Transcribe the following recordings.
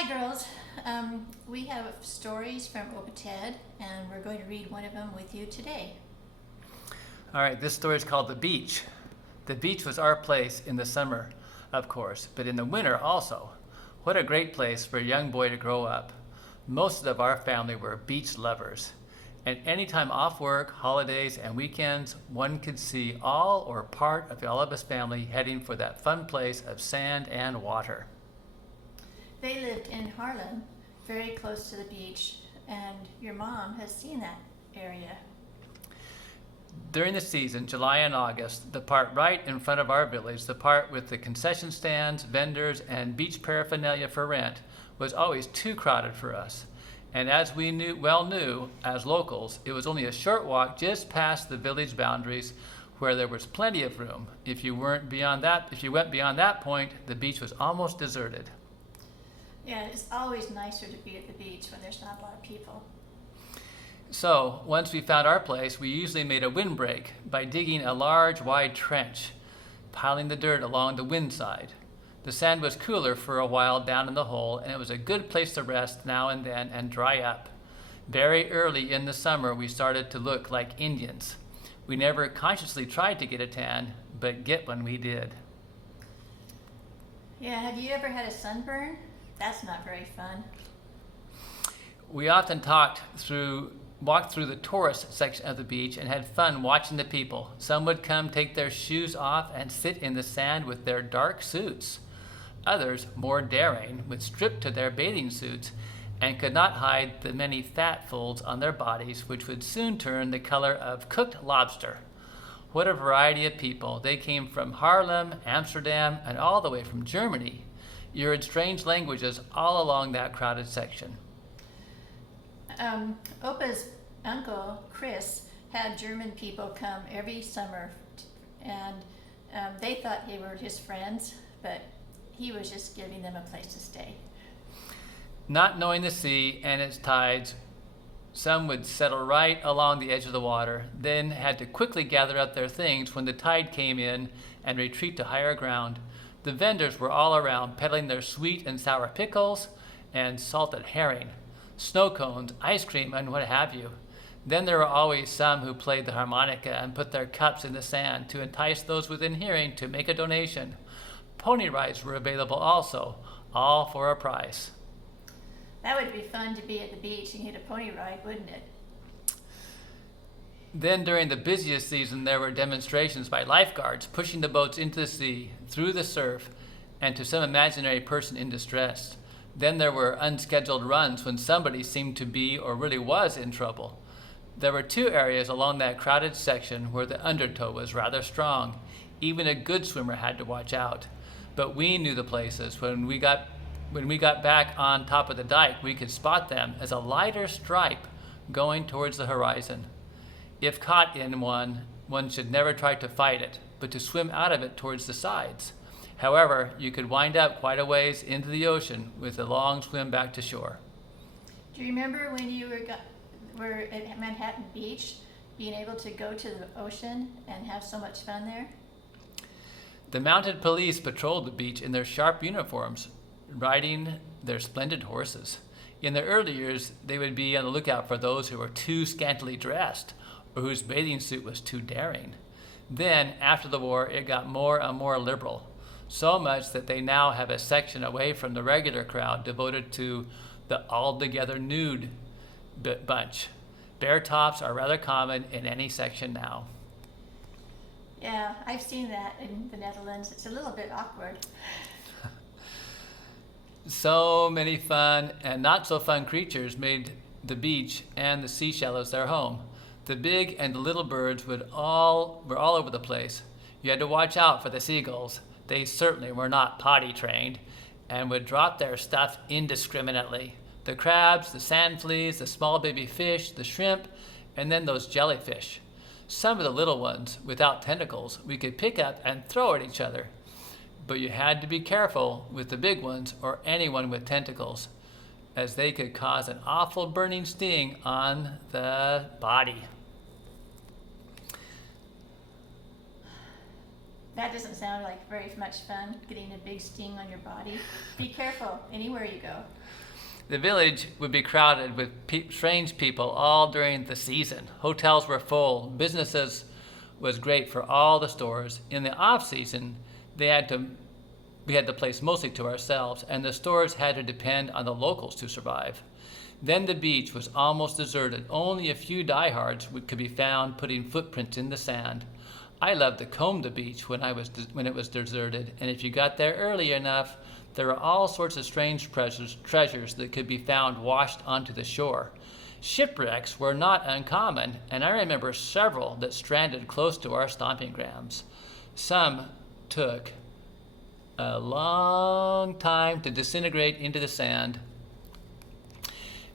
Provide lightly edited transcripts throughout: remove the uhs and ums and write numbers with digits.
Hi, girls. We have stories from Opated, and we're going to read one of them with you today. All right, this story is called The Beach. The beach was our place in the summer, of course, but in the winter also. What a great place for a young boy to grow up. Most of our family were beach lovers. And any time off work, holidays, and weekends, one could see all or part of the Olibus family heading for that fun place of sand and water. They lived in Harlem, very close to the beach, and your mom has seen that area. During the season, July and August, the part right in front of our village, the part with the concession stands, vendors, and beach paraphernalia for rent, was always too crowded for us. And as we knew, as locals, it was only a short walk just past the village boundaries where there was plenty of room. If you went beyond that point, the beach was almost deserted. Yeah, it's always nicer to be at the beach when there's not a lot of people. So, once we found our place, we usually made a windbreak by digging a large, wide trench, piling the dirt along the wind side. The sand was cooler for a while down in the hole, and it was a good place to rest now and then and dry up. Very early in the summer, we started to look like Indians. We never consciously tried to get a tan, but get one we did. Yeah, have you ever had a sunburn? That's not very fun. We often walked through the tourist section of the beach and had fun watching the people. Some would come take their shoes off and sit in the sand with their dark suits. Others, more daring, would strip to their bathing suits and could not hide the many fat folds on their bodies, which would soon turn the color of cooked lobster. What a variety of people. They came from Harlem, Amsterdam, and all the way from Germany. You heard strange languages all along that crowded section. Opa's uncle, Chris, had German people come every summer, and they thought they were his friends, but he was just giving them a place to stay. Not knowing the sea and its tides, some would settle right along the edge of the water, then had to quickly gather up their things when the tide came in and retreat to higher ground. The vendors were all around, peddling their sweet and sour pickles and salted herring, snow cones, ice cream, and what have you. Then there were always some who played the harmonica and put their cups in the sand to entice those within hearing to make a donation. Pony rides were available also, all for a price. That would be fun to be at the beach and get a pony ride, wouldn't it? Then during the busiest season, there were demonstrations by lifeguards pushing the boats into the sea, through the surf, and to some imaginary person in distress. Then there were unscheduled runs when somebody seemed to be or really was in trouble. There were two areas along that crowded section where the undertow was rather strong. Even a good swimmer had to watch out. But we knew the places. When we got back on top of the dike, we could spot them as a lighter stripe going towards the horizon. If caught in one should never try to fight it, but to swim out of it towards the sides. However, you could wind up quite a ways into the ocean with a long swim back to shore. Do you remember when you were at Manhattan Beach, being able to go to the ocean and have so much fun there? The mounted police patrolled the beach in their sharp uniforms, riding their splendid horses. In the early years, they would be on the lookout for those who were too scantily dressed or whose bathing suit was too daring. Then, after the war, it got more and more liberal, so much that they now have a section away from the regular crowd devoted to the altogether nude bunch. Bare tops are rather common in any section now. Yeah, I've seen that in the Netherlands. It's a little bit awkward. So many fun and not so fun creatures made the beach and the sea shallows their home. The big and the little birds were all over the place. You had to watch out for the seagulls. They certainly were not potty trained and would drop their stuff indiscriminately. The crabs, the sand fleas, the small baby fish, the shrimp, and then those jellyfish. Some of the little ones, without tentacles, we could pick up and throw at each other. But you had to be careful with the big ones or anyone with tentacles, as they could cause an awful burning sting on the body. That doesn't sound like very much fun, getting a big sting on your body. Be careful anywhere you go. The village would be crowded with strange people all during the season. Hotels were full. Businesses was great for all the stores. In the off season, we had the place mostly to ourselves, and the stores had to depend on the locals to survive. Then the beach was almost deserted. Only a few diehards could be found putting footprints in the sand. I loved to comb the beach when it was deserted, and if you got there early enough, there were all sorts of strange treasures that could be found washed onto the shore. Shipwrecks were not uncommon, and I remember several that stranded close to our stomping grounds. Some took a long time to disintegrate into the sand,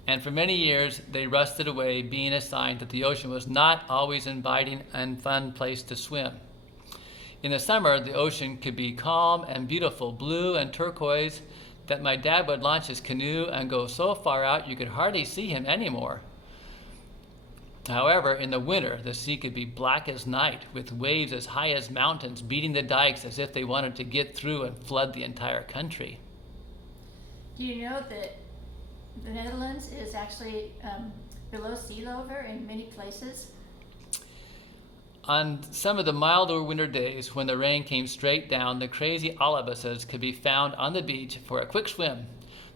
and for many years they rusted away, being a sign that the ocean was not always an inviting and fun place to swim. In the summer, the ocean could be calm and beautiful, blue and turquoise, that my dad would launch his canoe and go so far out you could hardly see him anymore. However, in the winter, the sea could be black as night, with waves as high as mountains beating the dikes as if they wanted to get through and flood the entire country. Do you know that the Netherlands is actually below sea level in many places? On some of the milder winter days, when the rain came straight down, the crazy olibuses could be found on the beach for a quick swim.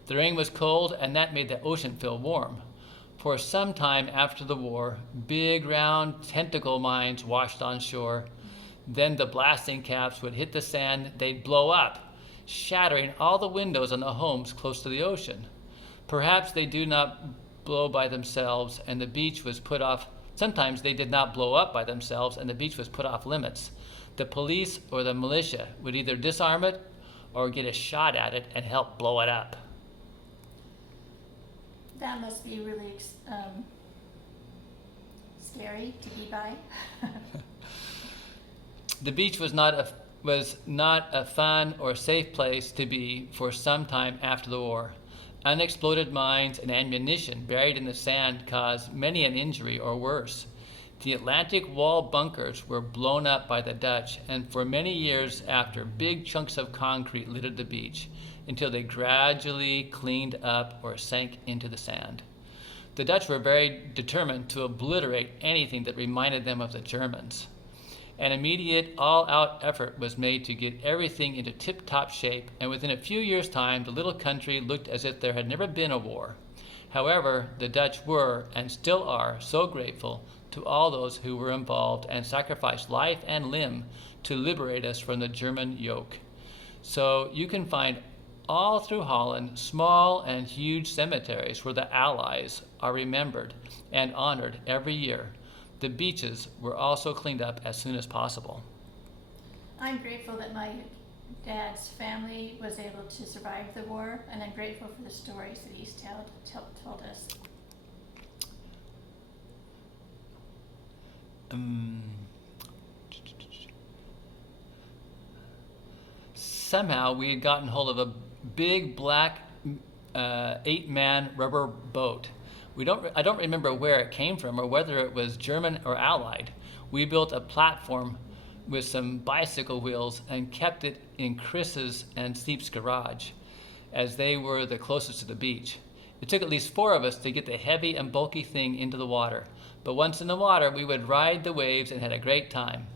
The rain was cold, and that made the ocean feel warm. For some time after the war, big round tentacle mines washed on shore. Then the blasting caps would hit the sand, they'd blow up, shattering all the windows on the homes close to the ocean. Perhaps they do not blow by themselves, and the beach was put off. Sometimes they did not blow up by themselves, and the beach was put off limits. The police or the militia would either disarm it or get a shot at it and help blow it up. That must be really scary to be by. The beach was not a fun or safe place to be for some time after the war. Unexploded mines and ammunition buried in the sand caused many an injury or worse. The Atlantic Wall bunkers were blown up by the Dutch, and for many years after, big chunks of concrete littered the beach until they gradually cleaned up or sank into the sand. The Dutch were very determined to obliterate anything that reminded them of the Germans. An immediate, all-out effort was made to get everything into tip-top shape, and within a few years' time, the little country looked as if there had never been a war. However, the Dutch were, and still are, so grateful to all those who were involved and sacrificed life and limb to liberate us from the German yoke. So you can find all through Holland small and huge cemeteries where the Allies are remembered and honored every year. The beaches were also cleaned up as soon as possible. I'm grateful that my dad's family was able to survive the war, and I'm grateful for the stories that he's told us. Somehow we had gotten hold of a big black 8-man rubber boat. I don't remember where it came from or whether it was German or Allied. We built a platform with some bicycle wheels and kept it in Chris's and Steep's garage, as they were the closest to the beach. It took at least 4 of us to get the heavy and bulky thing into the water, but once in the water we would ride the waves and had a great time.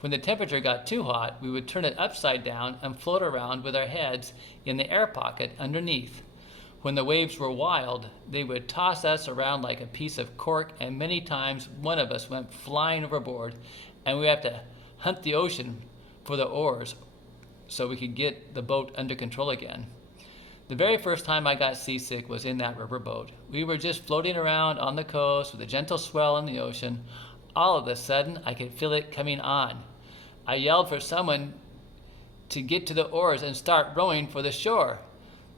When the temperature got too hot, we would turn it upside down and float around with our heads in the air pocket underneath. When the waves were wild, they would toss us around like a piece of cork, and many times one of us went flying overboard, and we had to hunt the ocean for the oars so we could get the boat under control again. The very first time I got seasick was in that rubber boat. We were just floating around on the coast with a gentle swell in the ocean. All of a sudden, I could feel it coming on. I yelled for someone to get to the oars and start rowing for the shore.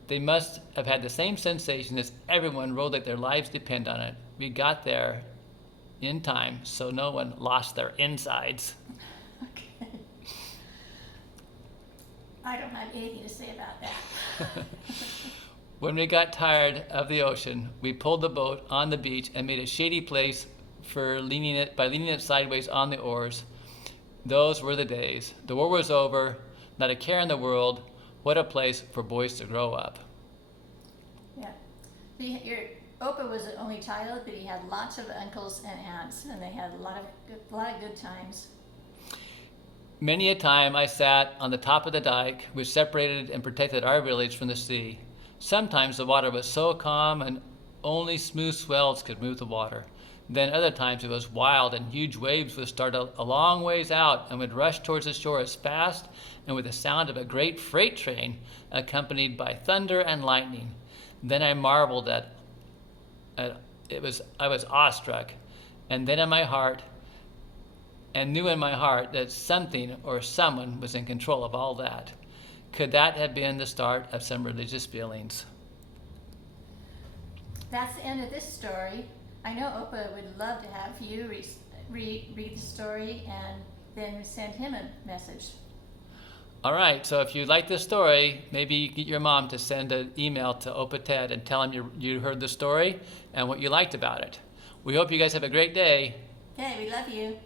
They must have had the same sensation as everyone rowed like their lives depend on it. We got there in time, so no one lost their insides. Okay. I don't have anything to say about that. When we got tired of the ocean, we pulled the boat on the beach and made a shady place by leaning it sideways on the oars. Those were the days. The war was over, not a care in the world. What a place for boys to grow up. Yeah. Your Opa was the only child, but he had lots of uncles and aunts, and they had a lot of good times. Many a time I sat on the top of the dike, which separated and protected our village from the sea. Sometimes the water was so calm and only smooth swells could move the water. Then other times it was wild and huge waves would start a long ways out and would rush towards the shore as fast and with the sound of a great freight train accompanied by thunder and lightning. Then I marveled I was awestruck, and then in my heart, and knew in my heart that something or someone was in control of all that. Could that have been the start of some religious feelings? That's the end of this story. I know Opa would love to have you read the story and then send him a message. All right, so if you like this story, maybe you get your mom to send an email to Opa Ted and tell him you heard the story and what you liked about it. We hope you guys have a great day. Okay, we love you.